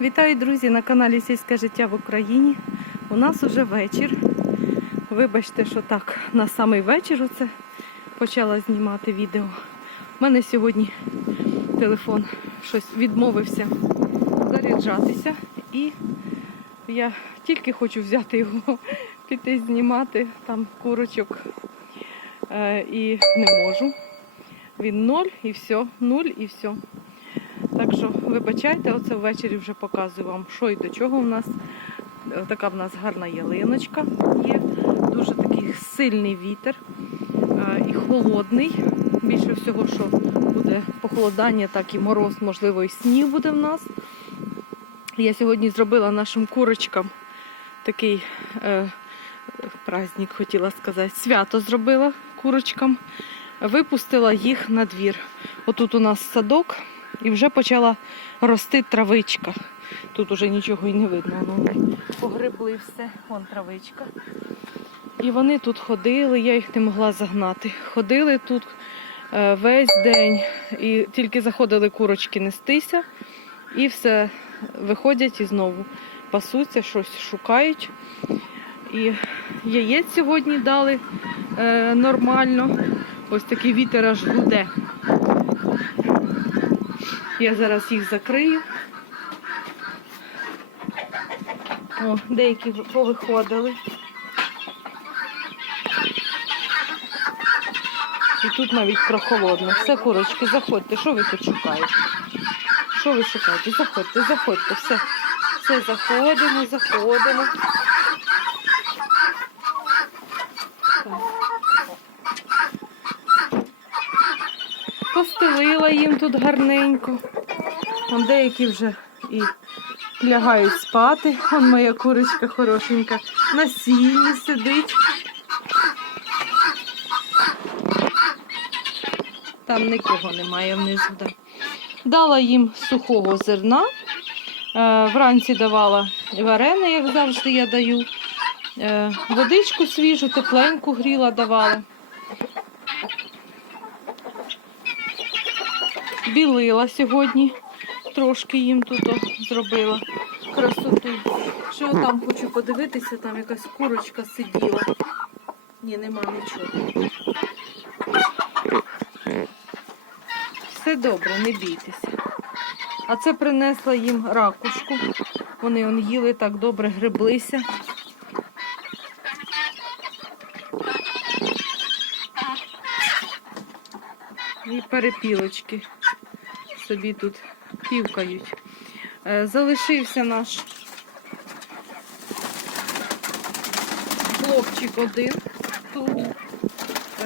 Вітаю, друзі, на каналі Сільське життя в Україні. У нас уже вечір. Вибачте, що так на самий вечір оце почала знімати відео. У мене сьогодні телефон щось відмовився заряджатися. І я тільки хочу взяти його, піти знімати там курочок. Е, і не можу. Він ноль і все, нуль і все. Так що вибачайте, оце ввечері вже показую вам, що і до чого у нас. Е, Така в нас гарна ялиночка є. Дуже такий сильний вітер е, і холодний. Більше всього, що буде похолодання, так і мороз, можливо, і сніг буде в нас. Я сьогодні зробила нашим курочкам такий е, праздник, хотіла сказати, свято зробила курочкам. Випустила їх на двір. Отут у нас садок і вже почала рости травичка. Тут уже нічого і не видно. Вони погребли все, вон травичка. І вони тут ходили, я їх не могла загнати. Ходили тут е, весь день і тільки заходили курочки нестися, і все виходять і знову пасуться, щось шукають. І яєць сьогодні дали е, нормально. Ось такий вітер аж гуде. Я зараз їх закрию. О, деякі повиходили. І тут навіть прохолодно. Все, курочки, заходьте. Що ви тут шукаєте? Що ви шукаєте? Заходьте, заходьте, все. Все, заходимо, заходимо. Постелила їм тут гарненько. Вон деякі вже і лягають спати. Вон моя курочка хорошенька. На сіні сидить. Там нікого немає внизу. Да. Дала їм сухого зерна. Е, Вранці давала варене, як завжди я даю. Е, Водичку свіжу, тепленьку гріла давала. Білила сьогодні. Трошки їм тут зробила красоту. Що там хочу подивитися, там якась курочка сиділа. Ні, нема нічого. Все добре, не бійтеся. А це принесла їм ракушку. Вони он їли так добре, греблися. І перепілочки собі тут півкають. Е, Залишився наш хлопчик один тут.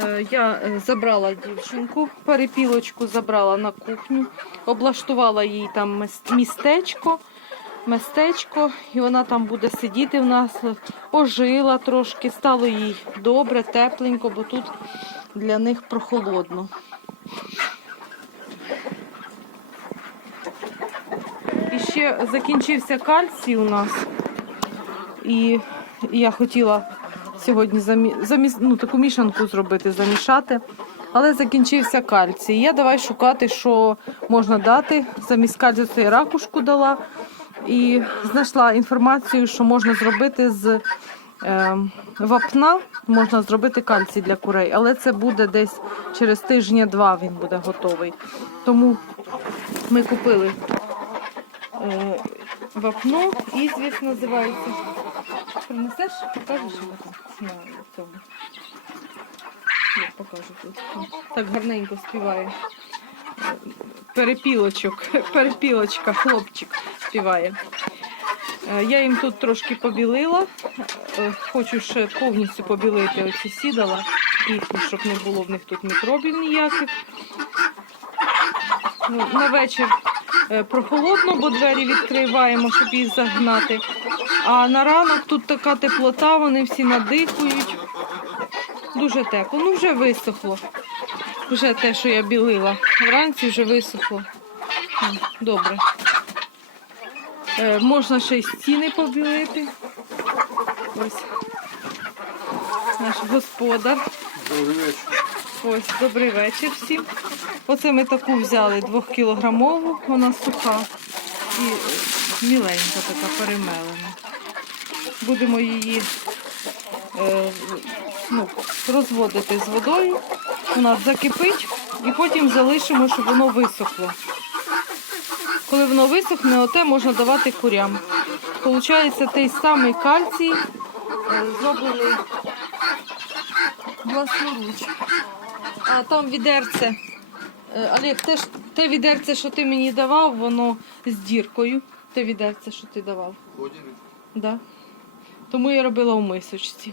Е, Я е, забрала дівчинку, перепілочку забрала на кухню, облаштувала їй там містечко, містечко, і вона там буде сидіти в нас, ожила трошки, стало їй добре, тепленько, бо тут для них прохолодно. Ще закінчився кальцій у нас. І я хотіла сьогодні замі... заміс... ну, таку мішанку зробити, замішати. Але закінчився кальцій. Я давай шукати, що можна дати. Замість кальцію це ракушку дала. І знайшла інформацію, що можна зробити з е, вапна, можна зробити кальцій для курей. Але це буде десь через тижня-два він буде готовий. Тому ми купили вапно, ізвість називається. Принесеш, покажеш на цьому. Я покажу тут. Так гарненько співає. Е, Перепілочок, перепілочка, хлопчик співає. Е, Я їм тут трошки побілила. Е, Хочу ще повністю побілити оці сідала, їхні, щоб не було в них тут мікробів ніяких. Ну, на вечір е, прохолодно, бо двері відкриваємо, щоб їх загнати. А на ранок тут така теплота, вони всі надихують. Дуже тепло. Ну вже висохло. Вже те, що я білила. Вранці вже висохло. Добре. Е, можна ще й стіни побілити. Ось наш господар. Ось, добрий вечір всім. Оце ми таку взяли двохкілограмову, вона суха. і міленька така перемелена. Будемо її е, ну, розводити з водою. Нас закипить і потім залишимо, щоб воно висохло. Коли воно висохне, оте можна давати курям. Получається той самий кальцій, е, зроблений власноруч. А там відерце. Е, Олег, те, ж- те відерце, що ти мені давав, воно з діркою. Те відерце, що ти давав. Ходіли. Да. Тому я робила у мисочці.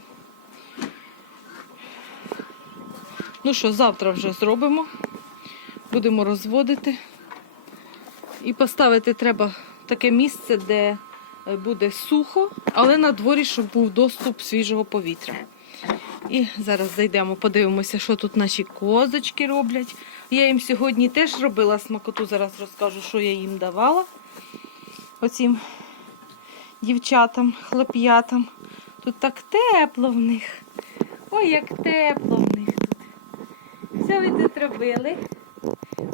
Ну що, завтра вже зробимо. Будемо розводити. І поставити треба таке місце, де е, буде сухо, але на дворі, щоб був доступ свіжого повітря. І зараз зайдемо, подивимося, що тут наші козочки роблять. Я їм сьогодні теж робила смакоту, зараз розкажу, що я їм давала. Оцім дівчатам, хлоп'ятам. Тут так тепло в них. Ой, як тепло в них тут. Що ви тут робили?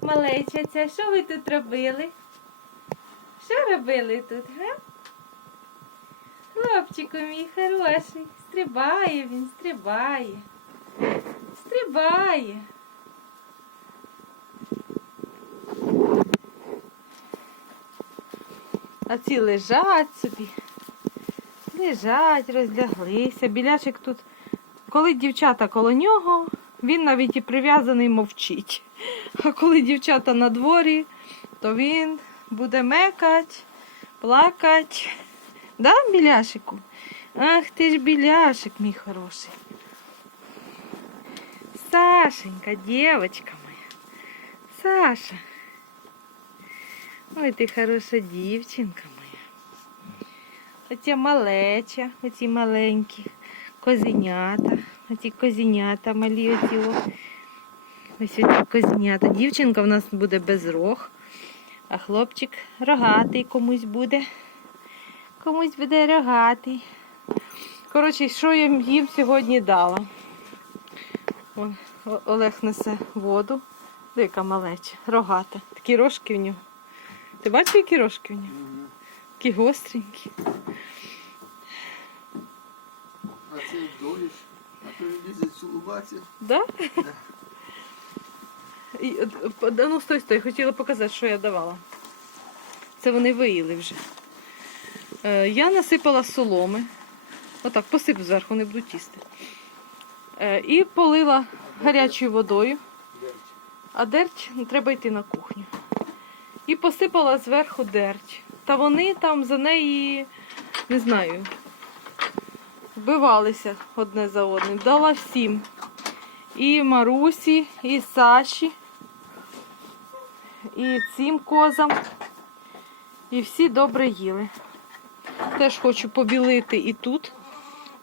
Малеча ця, що ви тут робили? Що робили тут, га? Хлопчику мій хороший. Стрибає він, стрибає. Стрибає. А ці лежать собі. Лежать, розляглися. Біляшик тут, коли дівчата коло нього, він навіть і прив'язаний мовчить. А коли дівчата на дворі, то він буде мекать, плакать. Да, біляшику? Ах ти ж біляшик, мій хороший. Сашенька, дівчинка моя. Саша. Ой, ти хороша дівчинка моя. Оця малеча, оці маленькі козенята. Оці козенята малі оці. Ось оці козенята. Дівчинка в нас буде без рог, а хлопчик рогатий комусь буде. Комусь буде рогатий. Коротше, що я їм сьогодні дала? О- Олег несе воду. Дика малеча, рогата. Такі рожки в нього. Ти бачиш, які рожки в нього? Такі гостренькі. А це доїш, а то він лізе цілуватися. Да? По- да, ну, стой, стой, хотіла показати, що я давала. Це вони виїли вже. Е, я насипала соломи. Отак, посип зверху, не будуть їсти. Е, і полила гарячою водою. А дерть ну, треба йти на кухню. І посипала зверху дерть. Та вони там за неї, не знаю, вбивалися одне за одним. Дала всім. І Марусі, і Саші, і цим козам. І всі добре їли. Теж хочу побілити і тут.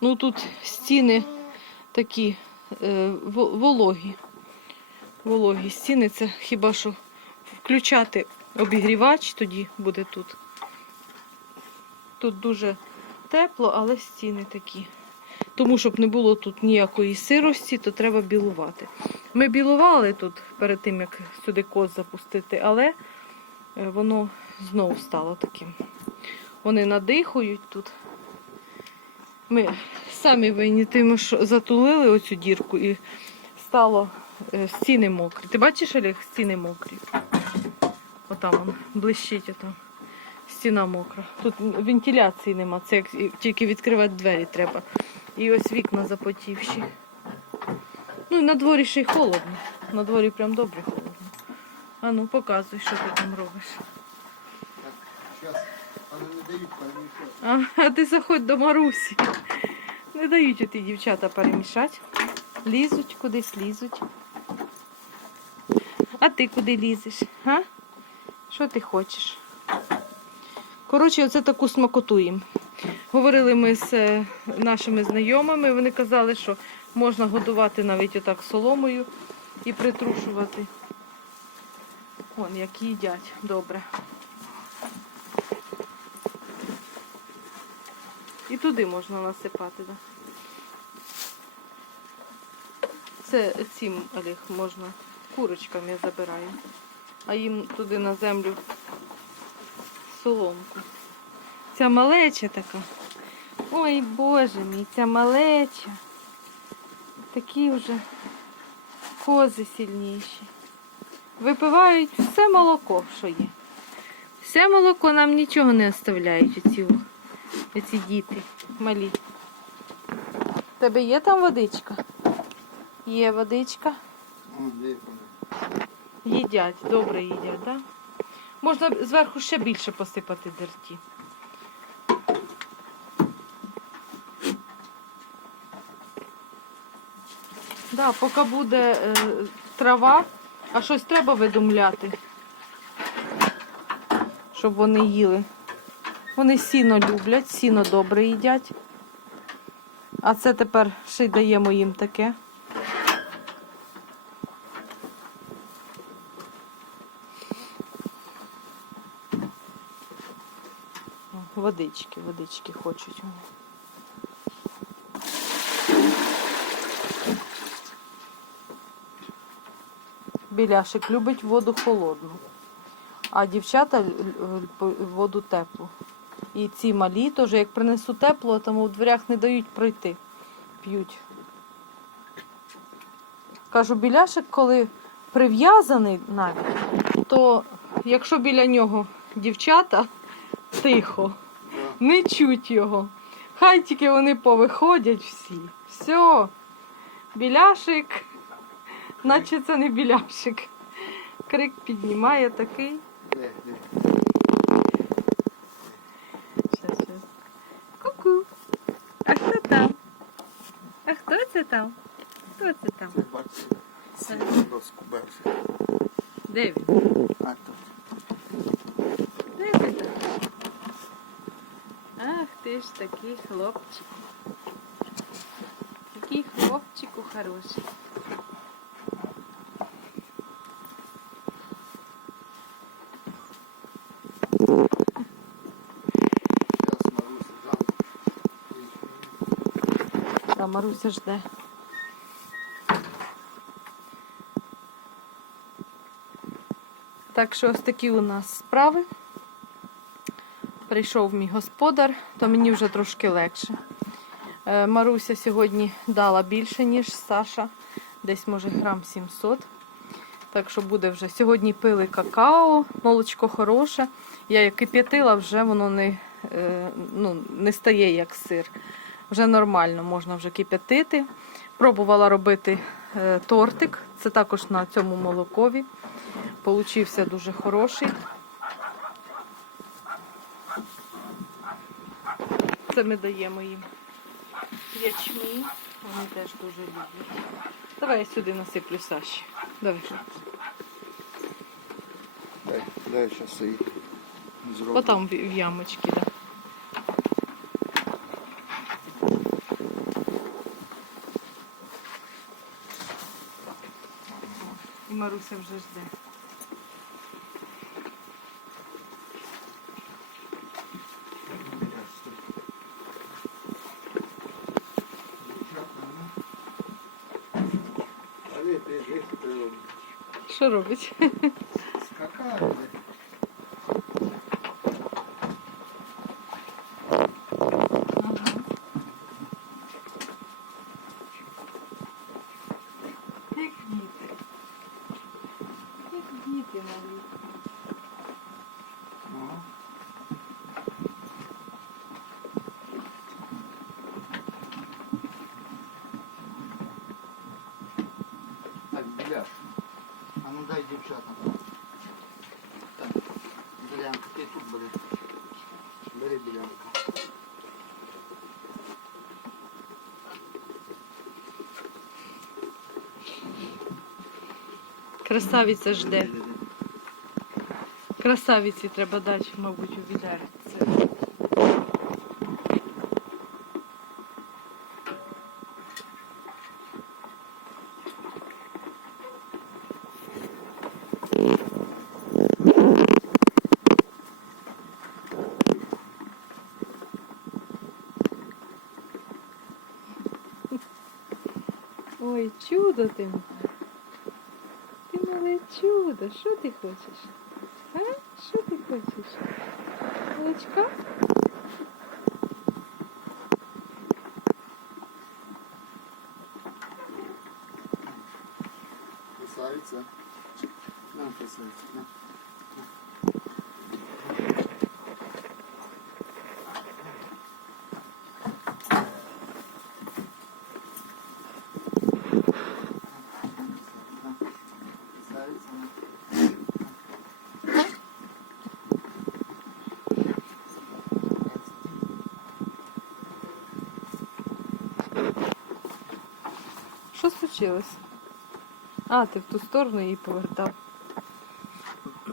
Ну тут стіни такі е, вологі. Вологі стіни це хіба що включати обігрівач, тоді буде тут. Тут дуже тепло, але стіни такі. Тому, щоб не було тут ніякої сирості, то треба білувати. Ми білували тут перед тим, як сюди коз запустити, але е, воно знову стало таким. Вони надихають тут. Ми самі винні тим, що затулили оцю дірку і стало е, стіни мокрі. Ти бачиш, Олег, стіни мокрі? Отам он блищить отам. Стіна мокра. Тут вентиляції нема. Це як тільки відкривати двері треба. І ось вікна запотівші. Ну і на дворі ще й холодно. На дворі прям добре холодно. А ну показуй, що ти там робиш. Дають перемішати. А, а ти заходь до Марусі. Не дають оті дівчата перемішати. Лізуть, кудись лізуть. А ти куди лізеш? А? Що ти хочеш? Коротше, оце таку смакоту їм. Говорили ми з е, нашими знайомими, вони казали, що можна годувати навіть отак соломою і притрушувати. Вон, як їдять добре. І туди можна насипати, так. Це цим Олег можна курочкам я забираю. А їм туди на землю соломку. Ця малеча така. Ой, Боже мій, ця малеча. Такі вже кози сильніші. Випивають все молоко, що є. Все молоко нам нічого не оставляють оці, о- оці діти малі. Тебе є там водичка? Є водичка. Їдять, добре їдять, так? Да? Можна зверху ще більше посипати дерті. Да, поки буде е, трава, а щось треба видумляти, щоб вони їли. Вони сіно люблять, сіно добре їдять. А це тепер ще й даємо їм таке. Водички, водички хочуть вони. Біляшик любить воду холодну, а дівчата воду теплу. І ці малі теж, як принесу тепло, тому у дверях не дають пройти. П'ють. Кажу, біляшик, коли прив'язаний навіть, то якщо біля нього дівчата, тихо, не чуть його. Хай тільки вони повиходять всі. Все, біляшик, наче це не біляшик. Крик піднімає такий. Де, де? Щас, щас. Ку-ку. А хто там? А хто це там? Хто це там? Це бачите, сіли доску. Де він? А тут. Де ти там? Ах ти ж такий хлопчик. Такий хлопчику хороший. Зараз Маруся жде. Так що ось такі у нас справи. Прийшов мій господар, то мені вже трошки легше. Е, Маруся сьогодні дала більше, ніж Саша. Десь, може, грам 700. Так що буде вже. Сьогодні пили какао, молочко хороше. Я як кип'ятила, вже воно не, е, ну, не стає як сир. Вже нормально можна вже кип'ятити. Пробувала робити е, тортик. Це також на цьому молокові. Получився дуже хороший. Це ми даємо їм ячмінь. Вони теж дуже люблять. Давай я сюди насиплю Саші. Давай. Дай, дай зараз її зроблю. Отам в, в ямочці, Маруся вже жде. То Що робить? скакає. Як діти. Як діти малі. Ну. Так, біляш. А ну дай дівчатам. Так, білянка, ти тут бери. Бери білянка. Красавиця жде. Красавиці треба дати, мабуть, у відерці. Ой, чудо ти мале. Ти мале чудо, що ти хочеш? А? Що ти хочеш? Молочка? Красавиця. На, красавиця. На. Красавиця. Що? А, ти в ту сторону її повертав.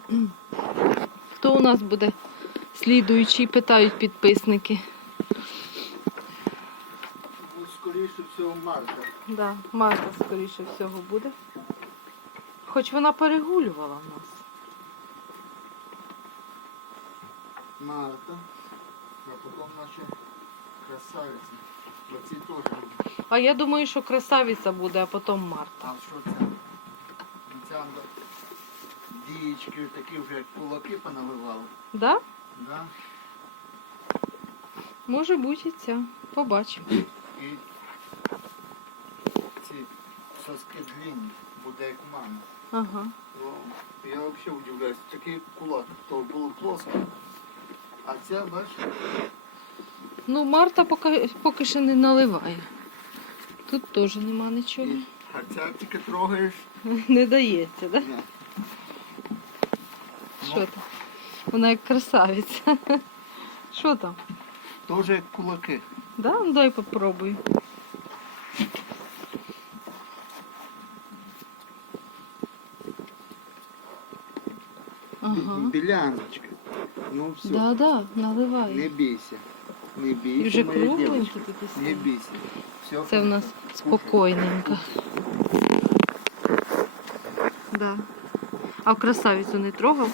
Хто у нас буде слідуючий, питають підписники. Скоріше всього Марка. Да, Марта, скоріше всього, буде. Хоч вона перегулювала в нас. Марта. А потім наче красавиця. Оці теж. А я думаю, що красавиця буде, а потім Марта. А що це? Ця дієчки такі вже як кулаки поналивали. Да? Да? Може бути і ця. Побачимо. І ці соски длинні, буде як мама. Ага. О, Я взагалі удивляюсь, такий кулак, то було плоско. А ця, бачиш, Ну, Марта поки, поки що не наливає. Тут теж нема нічого. а ця тільки трогаєш. Не дається, да? Ні. Що там? Вона як красавиця. Що там? Теж як кулаки. Да? Ну дай попробую. Ага. Біляночка. Ну все, Да, да, не наливає. бійся. Не І бійся, вже моя кругленькі дівчинка. такі Не стали. бійся. Все. Це в нас спокійненько. Да. А в красавицю не трогав?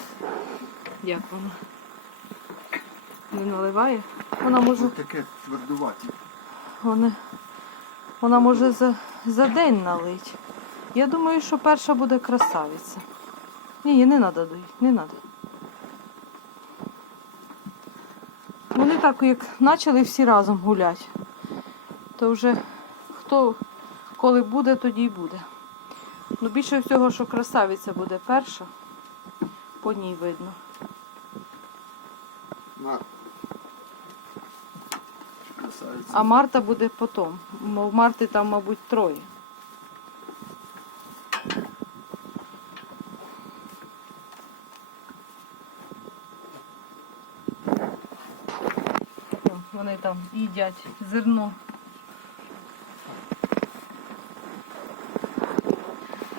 Як вона? Не наливає? Вона може, Ось таке твердуваті. вона, вона може за, за день налить. Я думаю, що перша буде красавиця. Ні, їй не треба доїть, не треба. Так, як почали всі разом гуляти, то вже хто коли буде, тоді й буде. Ну, більше всього, що красавиця буде перша, по ній видно. А Марта буде потім. М- Марти там, мабуть, троє. О, Вони там їдять зерно.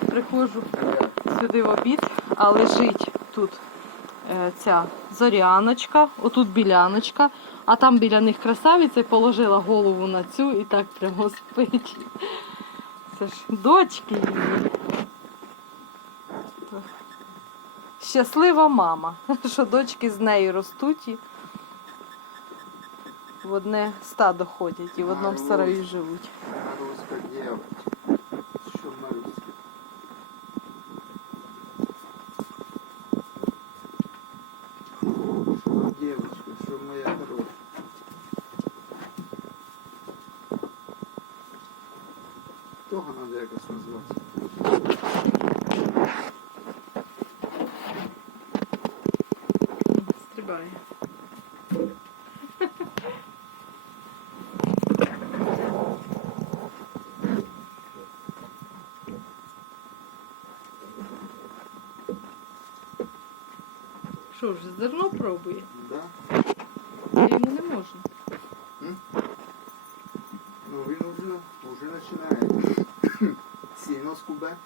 Приходжу сюди в обід, а лежить тут е, ця зоряночка, отут біляночка, а там біля них красавиця і положила голову на цю і так прямо спить. Це ж дочки. Щаслива мама, що дочки з нею ростуть в одне стадо ходять і в одному сараї живуть. Маруська девочка. Що Маруська? Що девочка, що моя хороша. Того надо якось назвати. Стрибає. Що ж, зерно пробує? Да? Йому не можу. Ну він вже, вже починає. Сіно скубе.